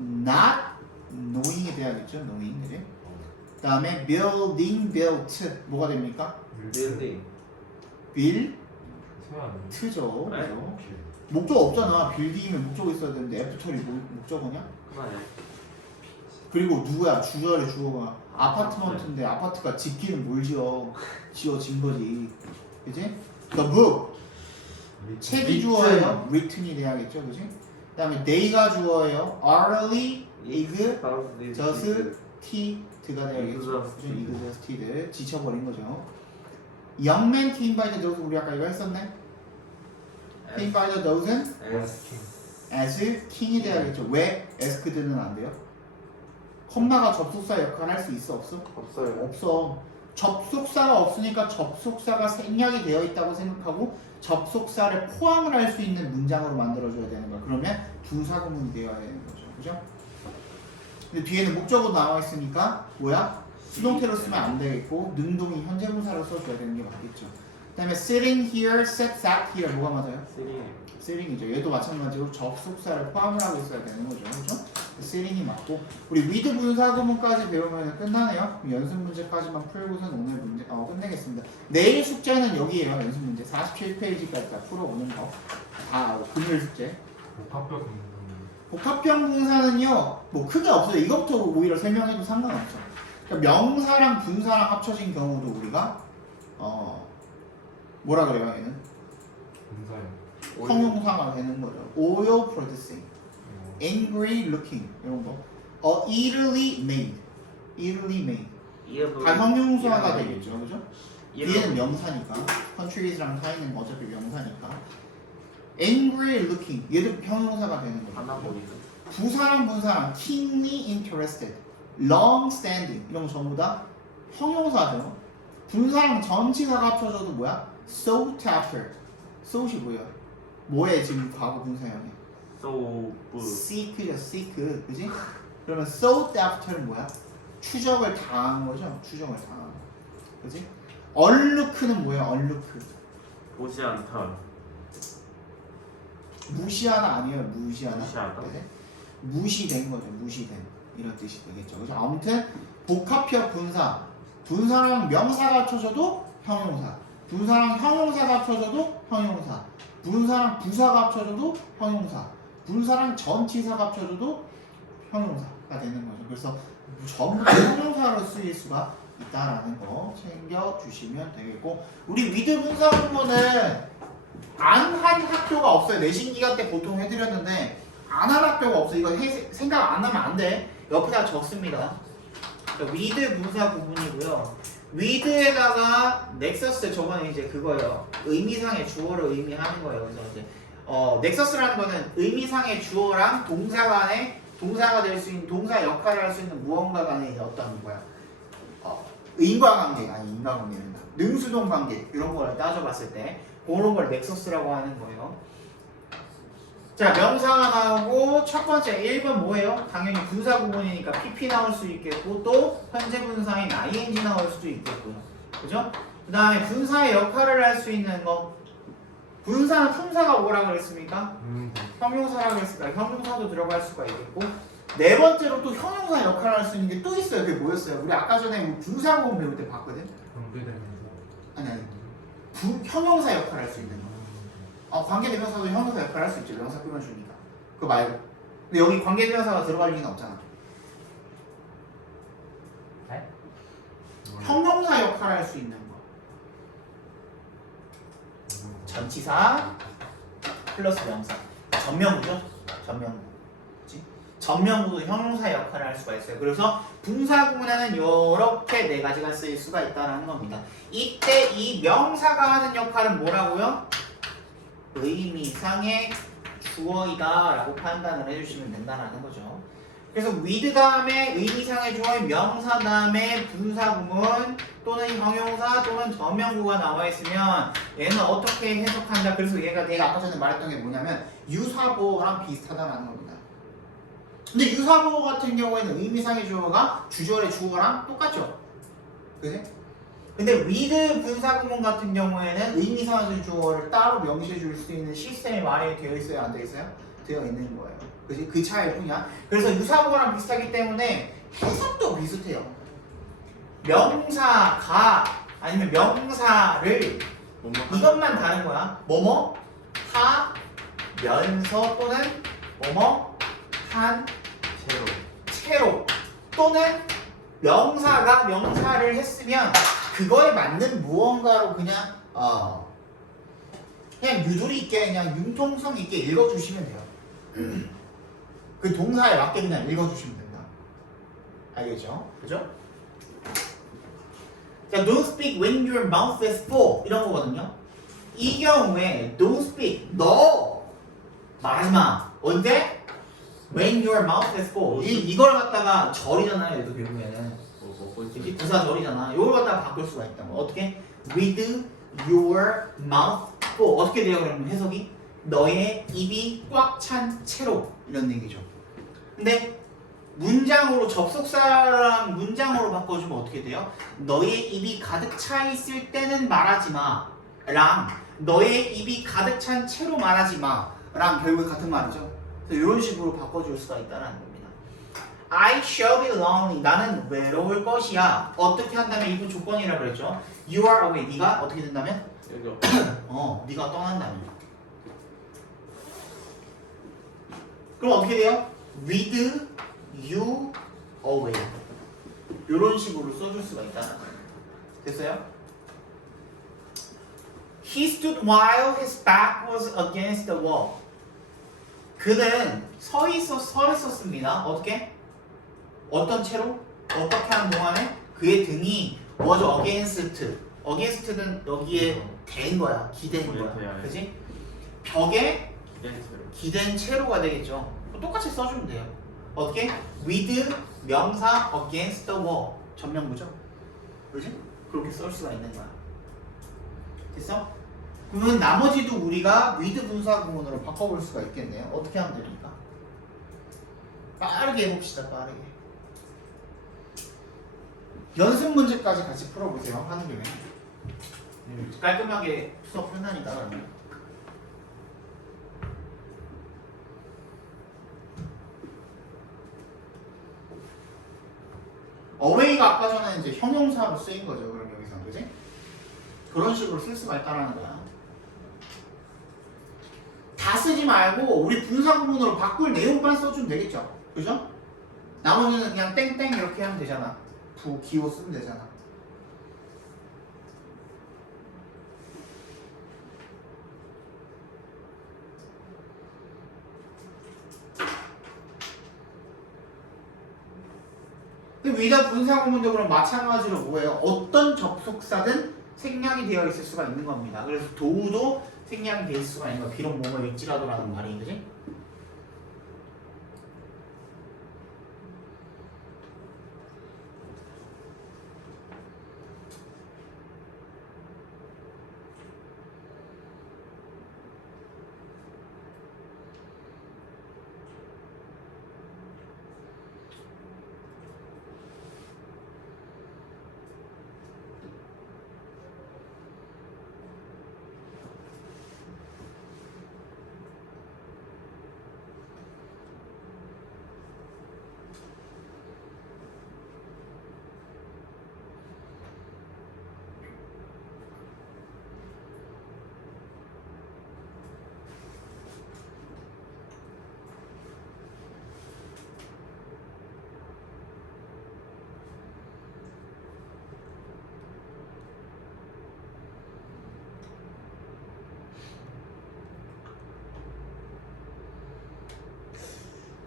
not knowing이 돼야겠죠? knowing 그지? 그 다음에 building, built 뭐가 됩니까? 빌딩. built죠. 그래? 그죠? 목적 없잖아. 빌딩이면 목적 있어야 되는데 애프터리 목적어냐? 그만해. 그리고 누구야? 주절에 주어가 아파트먼트인데 아파트가 짓기는 뭘 지어? 지어진 거지. 그지? The book 책이 주어예요. written이 돼야겠죠. 그지? 그 다음에 they가 주어예요. early, exhausted, 가 돼야겠죠. exhausted 지쳐버린 거죠. young man came by the dozen 우리 아까 이거 했었네. came by the dozen as king이 돼야겠죠. 왜 asked는 안 돼요? 컴마가 접속사 역할을 할 수 있어 없어? 없어요. 없어. 접속사가 없으니까 접속사가 생략이 되어 있다고 생각하고 접속사를 포함을 할 수 있는 문장으로 만들어줘야 되는 거야. 그러면 두사구문이 되어야 되는 거죠. 그죠? 근데 뒤에는 목적어도 나와 있으니까 뭐야? 수동태로 쓰면 안 되겠고 능동이 현재분사로 써줘야 되는 게 맞겠죠. 그 다음에 sitting here, sat here 뭐가 맞아요? sitting이죠. 얘도 마찬가지로 접속사를 포함을 하고 있어야 되는 거죠. 그죠? sitting이 맞고 우리 with 분사구문까지 배우면 끝나네요. 연습 문제까지만 풀고선 오늘 문제 끝내겠습니다. 내일 숙제는 여기에요. 연습 문제 47페이지까지 다 풀어오는 거. 다 금요일 숙제. 목합격 복합형 분사는요 뭐 크게 없어요. 이것부터 오히려 설명해도 상관없어. 그러니까 명사랑 분사랑 합쳐진 경우도 우리가 뭐라 그래요 얘는? 분사요. 형용사가 되는 거죠. oil producing, angry looking 이런 거. easily made, easily made. 다 형용사가 되겠죠, 그죠? 얘는 명사니까. countries랑 타이는 어차피 명사니까. angry looking 얘도 형용사가 되는 거죠. 하나 보이는. 부사랑 분사랑 keenly interested, long standing 이런 거 전부 다 형용사죠. 분사랑 전치사가 합쳐져도 뭐야? sought after. sought이 뭐야? 뭐에 지금 과거 분사형이? seek죠, seek, 그지? 그러면 sought after는 뭐야? 추적을 당한 거죠. 추적을 당한 거, 그지? unlook는 뭐야? unlook. 보지 않다. 무시하나 아니에요? 무시하나? 무시하다? 네. 무시된 거죠. 무시된 이런 뜻이 되겠죠. 그죠? 아무튼 복합형 분사, 분사랑 명사가 합쳐져도 형용사, 분사랑 형용사가 합쳐져도 형용사, 분사랑 부사가 합쳐져도 형용사, 분사랑 전치사가 합쳐져도 형용사가 되는 거죠. 그래서 전부 다 형용사로 쓰일 수가 있다라는 거 챙겨주시면 되겠고, 우리 위드 분사 부분은 안 한 학교가 없어요. 내신 기간 때 보통 해드렸는데 안 한 학교가 없어. 이거 생각 안 하면 안 돼. 옆에다 적습니다. 위드 분사 부분이고요. 위드에다가 넥서스, 저거는 이제 그거예요. 의미상의 주어를 의미하는 거예요. 그래서 이제 넥서스라는 거는 의미상의 주어랑 동사 간에 동사가 될 수 있는, 동사 역할을 할 수 있는 무언가 간의 어떤 거야. 인과관계, 아니 인과관계는 능수동 관계 이런 걸 따져봤을 때 그런 걸 넥서스라고 하는 거예요. 자, 명사가 나오고 첫 번째 1번 뭐예요? 당연히 분사 구문이니까 PP 나올 수 있겠고 또 현재 분사인 ing 나올 수도 있겠고요. 그죠? 그 다음에 분사의 역할을 할 수 있는 거. 분사는 품사가 뭐라고 그랬습니까? 형용사라고 했으니까 형용사도 들어갈 수가 있겠고, 네 번째로 또 형용사 역할을 할 수 있는 게 또 있어요. 그게 뭐였어요? 우리 아까 전에 분사 구문 배울 때 봤거든? 아니 형용사 역할을 할 수 있는 거. 관계대명사도 형용사 역할을 할 수 있죠. 명사 끊어주니까. 그거 말고. 근데 여기 관계대명사가 들어갈 리는 없잖아. 네? 형용사 역할을 할 수 있는 거. 전치사 플러스 명사. 전명구죠? 전명구. 그치? 전명구도 형용사 역할을 할 수가 있어요. 그래서 분사 구문에는 이렇게 네 가지가 쓰일 수가 있다는 겁니다. 이때 이 명사가 하는 역할은 뭐라고요? 의미상의 주어이다 라고 판단을 해주시면 된다는 거죠. 그래서 with 다음에 의미상의 주어인 명사 다음에 분사 구문 또는 형용사 또는 전명구가 나와 있으면 얘는 어떻게 해석한다. 그래서 얘가 내가 아까 전에 말했던 게 뭐냐면 유사보어랑 비슷하다는 겁니다. 근데 유사보어 같은 경우에는 의미상의 주어가 주절의 주어랑 똑같죠. 그지? 근데 with 분사 구문 같은 경우에는 의미상의 주어를 따로 명시해 줄 수 있는 시스템이 많이 되어 있어요? 안 되어 있어요? 되어 있는 거예요. 그지? 그 차이일 뿐이야. 그래서 유사보어랑 비슷하기 때문에 해석도 비슷해요. 명사가 아니면 명사를 이것만 다른 거야. 뭐뭐 하면서 또는 뭐뭐 한 채로 또는 명사가 명사를 했으면 그거에 맞는 무언가로 그냥 유도리 있게 그냥 융통성 있게 읽어주시면 돼요. 그 동사에 맞게 그냥 읽어주시면 된다. 알겠죠? 그죠? 자, don't speak when your mouth is full 이런 거거든요. 이 경우에 don't speak, 너 말하지 마. 언제? When your mouth is full. 이걸 갖다가 절이잖아요. 얘도 결국에는 이게 부사절이잖아. 이걸 갖다가 바꿀 수가 있다고. 어떻게? With your mouth full. 어떻게 돼요? 그러면 해석이? 너의 입이 꽉 찬 채로 이런 얘기죠. 근데 문장으로 접속사랑 문장으로 바꿔주면 어떻게 돼요? 너의 입이 가득 차 있을 때는 말하지 마 랑 너의 입이 가득 찬 채로 말하지 마 랑 결국 같은 말이죠. 그래서 이런 식으로 바꿔줄 수가 있다는 겁니다. I shall be lonely. 나는 외로울 것이야. 어떻게 한다면 이분 조건이라고 그랬죠. You are away. 네가 어떻게 된다면? 네가 떠난다면. 그럼 어떻게 돼요? with you away. 이런 식으로 써줄 수가 있다는 거예요. 됐어요? He stood while his back was against the wall. 그는 서 있었습니다. 어떻게? 어떤 채로? 어떻게 하는 동안에? 그의 등이 was against. against는 여기에 댄 거야. 기댄 거야. 그지? 벽에 기댄 채로가 되겠죠. 똑같이 써주면 돼요. 어떻게? with 명사 against the wall. 전면부죠. 그지? 그렇게 쓸 수가 있는 거야. 됐어? 그러면 나머지도 우리가 with 분사 구문으로 바꿔볼 수가 있겠네요. 어떻게 하면 됩니까? 빠르게 해봅시다. 빠르게. 연습 문제까지 같이 풀어보세요. 하는 김에. 깔끔하게 수업 끝나니까 그러면. away가 아까 전에 이제 형용사로 쓰인 거죠. 그럼 여기서 그지? 그런 식으로 쓸 수가 있다는 거야. 다 쓰지 말고 우리 분사 구문으로 바꿀 내용만 써주면 되겠죠. 그죠? 나머지는 그냥 땡땡 이렇게 하면 되잖아. 부, 기호 쓰면 되잖아. 근데 위다 분사 구문도 그럼 마찬가지로 뭐예요? 어떤 접속사든 생략이 되어 있을 수가 있는 겁니다. 그래서 도우도 생략이 되어 있을 수가 있는 거야. 비록 뭐뭐 일지라도라는 말이, 그지?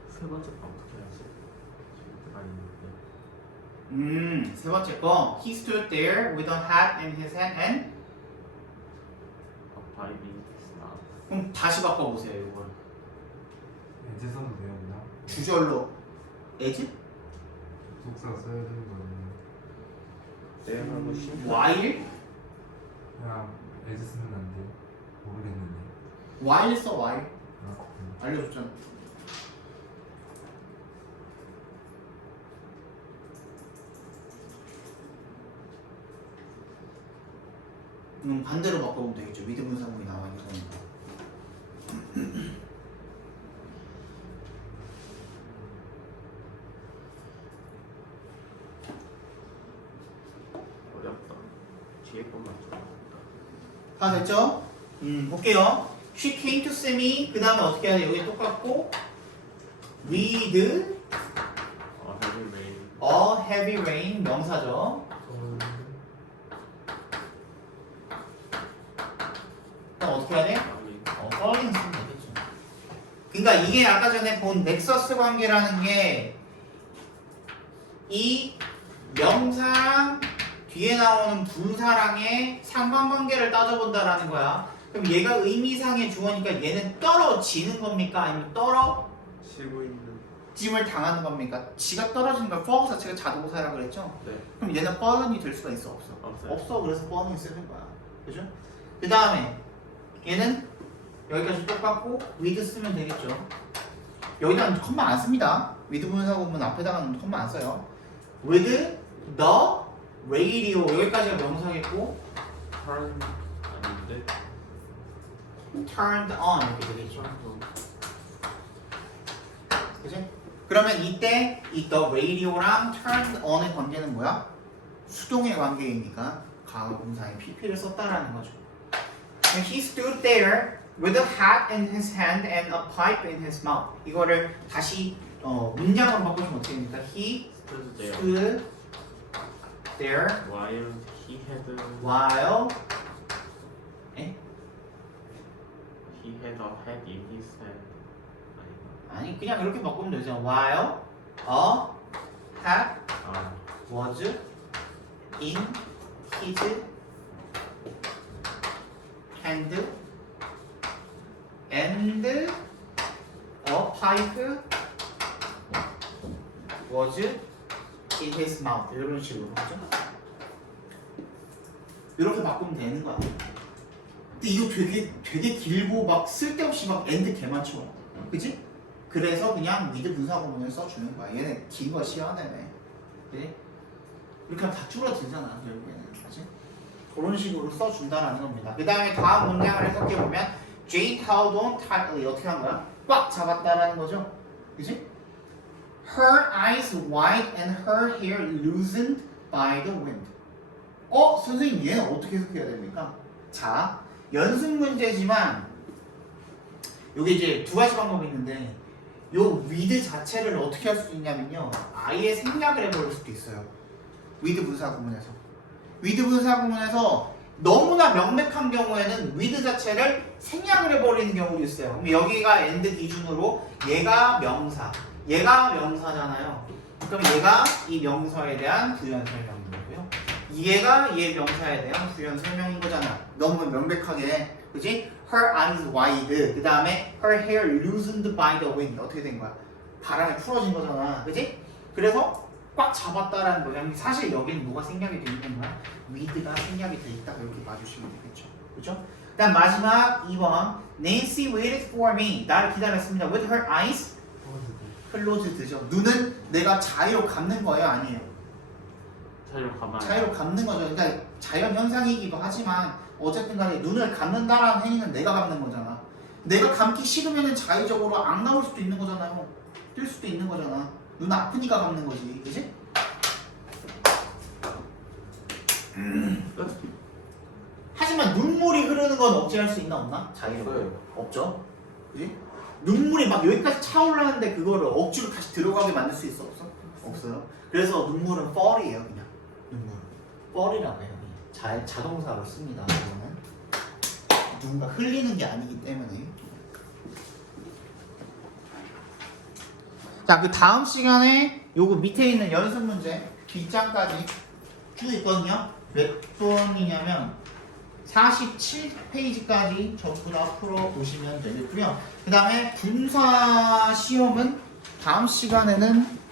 세 번째 거 어떻게 해야지? 지금 아닌데. 세 번째 거. He stood there with a hat in his hand and 바이빙 스나. 그럼 다시 바꿔보세요. 이걸 이제 써도 돼요 그냥? 주절로 as? 속사가 써야 되는 거는 내가 뭐 심플. while? 그냥 애즈 쓰면 안 돼. 모르겠는데. while 써 while. 아, 알려줬잖아. 반대로 바꿔보면 되겠죠. with 분사구문이 나와있는 거니까. 어렵다. 뒤에 것만 좀. 다 됐죠? 볼게요. She came to see me. 그 다음에 어떻게 해야 돼? 여기 똑같고 with 헤비 메인. a heavy rain 명사죠. 그럼 어떻게 해야 돼? falling 쓰면 되겠죠. 그러니까 이게 아까 전에 본 넥서스 관계라는 게 이 명사랑 뒤에 나오는 분사랑의 상관관계를 따져본다라는 거야. 그럼 얘가 의미상의 주어니까 얘는 떨어지는 겁니까? 아니면 쉬고 있는. 떨어짐을 당하는 겁니까? 지가 떨어지는 걸 fall 자체가 자동사라 그랬죠? 네. 그럼 얘는 fallen이 될 수가 있어? 없어? 없어요. 없어. 그래서 falling 쓰는 거야. 그죠? 그 다음에 얘는 여기까지 똑같고 with 쓰면 되겠죠. 여기다는 컴마 안 씁니다. with 분사구문 앞에다가는 컴마 안 써요. with the radio 여기까지가 명사겠고 turn 아닌데. turned on 이렇게 되겠죠. 그치? 그러면 이때 이 the radio랑 turned on의 관계는 뭐야? 수동의 관계이니까 과거 분사에 pp를 썼다라는 거죠. He stood there with a hat in his hand and a pipe in his mouth. 이거를 다시 문장으로 바꾸시면 어떻게 됩니까? He stood there stood there while he had while he had a hat in his hand. 아니 그냥 이렇게 바꾸면 되죠. While a hat 아, was in his hand and a pipe was in his mouth. 이런 식으로 그죠? 이렇게 바꾸면 되는 거야. 근데 이거 되게 길고 막 쓸데없이 막 엔드 개 많죠. 그치? 그래서 그냥 with 분사구문을 써주는 거야. 얘네 긴 거 싫어하네. 그치? 이렇게 하면 다 줄어들잖아 결국에는. 그치? 그런 식으로 써준다라는 겁니다. 그 다음에 다음 문장을 해석해보면 Jane held on tightly. 어떻게 한 거야? 꽉 잡았다라는 거죠. 그치? Her eyes wide and her hair loosened by the wind. 선생님 얘는 어떻게 해석해야 됩니까? 자, 연습 문제지만 요게 이제 두 가지 방법이 있는데 요 with 자체를 어떻게 할 수 있냐면요. 아예 생략을 해버릴 수도 있어요. with 분사구문에서. with 분사구문에서 너무나 명백한 경우에는 with 자체를 생략을 해버리는 경우도 있어요. 그럼 여기가 end 기준으로 얘가 명사, 얘가 명사잖아요. 그럼 얘가 이 명사에 대한 부연 설명인 거고요. 얘가 얘 명사에 대한 부연 설명인 거잖아. 너무 명백하게, 그지? Her eyes wide. 그 다음에 her hair loosened by the wind. 어떻게 된 거야? 바람에 풀어진 거잖아, 그지? 그래서 꽉 잡았다라는 거야. 사실 여기는 뭐가 생략이 돼 있는 거야? with가 생략이 돼 있다. 이렇게 봐주시면 되겠죠, 그죠? 그다음 마지막 2번. Nancy waited for me. 나를 기다렸습니다. With her eyes closed죠. 눈은 내가 자유로 감는 거예요, 아니에요? 자유로 가만. 자유로 감는 거죠. 그러니까 자연 현상이기도 하지만 어쨌든 간에 눈을 감는다라는 행위는 내가 감는 거잖아. 내가 감기 싫으면 자의적으로 안 감을 수도 있는 거잖아요. 뛸 수도 있는 거잖아. 눈 아프니까 감는 거지, 그지? 하지만 눈물이 흐르는 건 억제할 수 있나 없나? 자의적으로. 없죠. 그지? 눈물이 막 여기까지 차올라는데 그거를 억지로 다시 들어가게 만들 수 있어 없어? 없어요. 그래서 눈물은 fall이에요, 그냥. 눈물. fall이라고 해요. 자동사로 씁니다. 이거는 누군가 흘리는 게 아니기 때문에. 자, 그 다음 시간에 요거 밑에 있는 연습 문제 뒷장까지 쭉 있거든요. 몇 번이냐면 47페이지까지 전부 다 풀어보시면 되겠고요. 그 다음에 분사 시험은 다음 시간에는